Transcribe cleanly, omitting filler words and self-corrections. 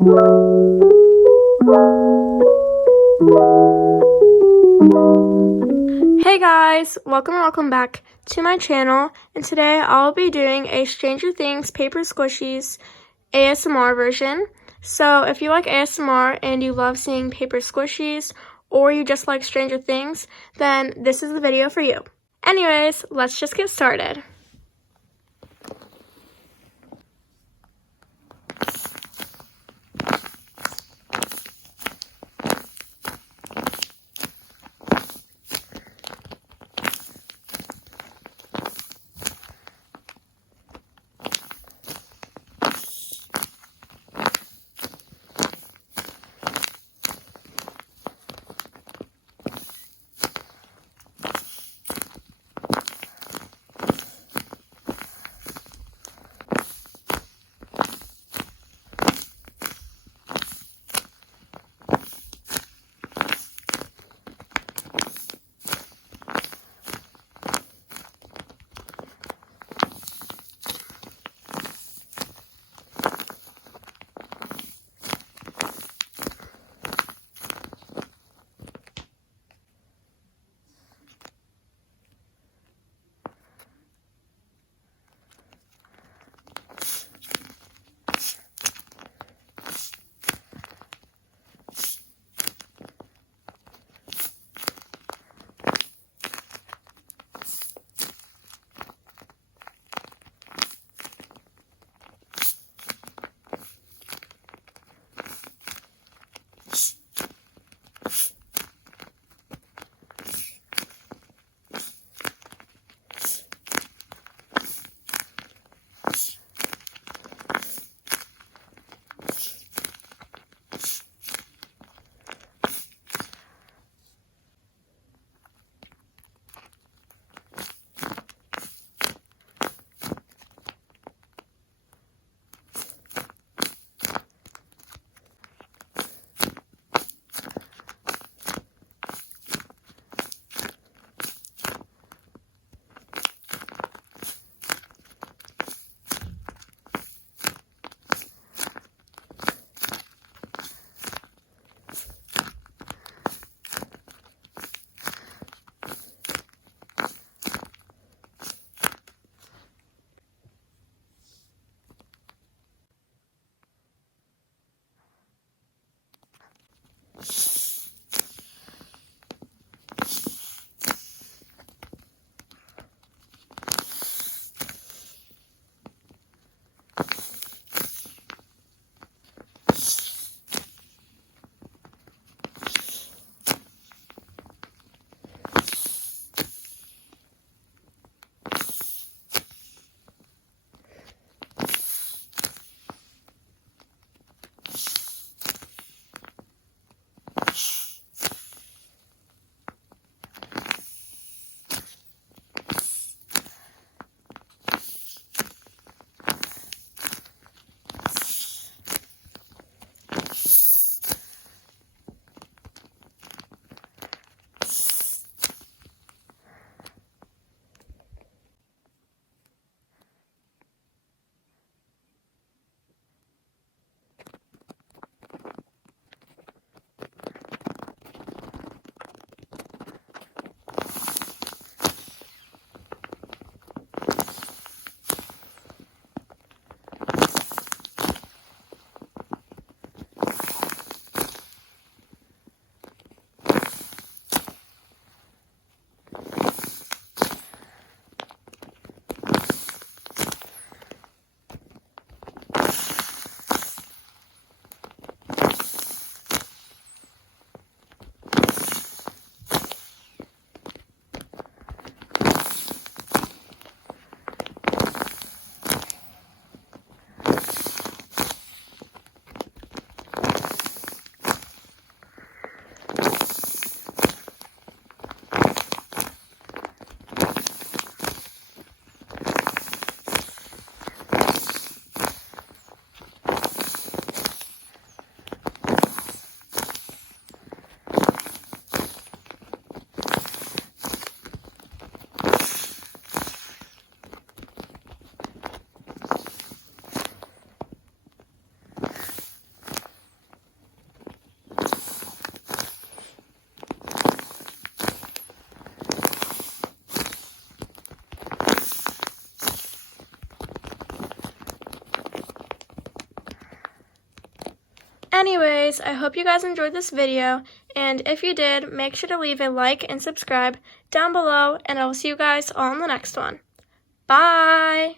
Hey guys, welcome back to my channel, and today I'll be doing a Stranger Things Paper Squishies ASMR version. So if you like ASMR and you love seeing paper squishies, or you just like Stranger Things, then this is the video for you. Anyways, let's just get started. Anyways, I hope you guys enjoyed this video, and if you did, make sure to leave a like and subscribe down below, and I will see you guys all in the next one. Bye!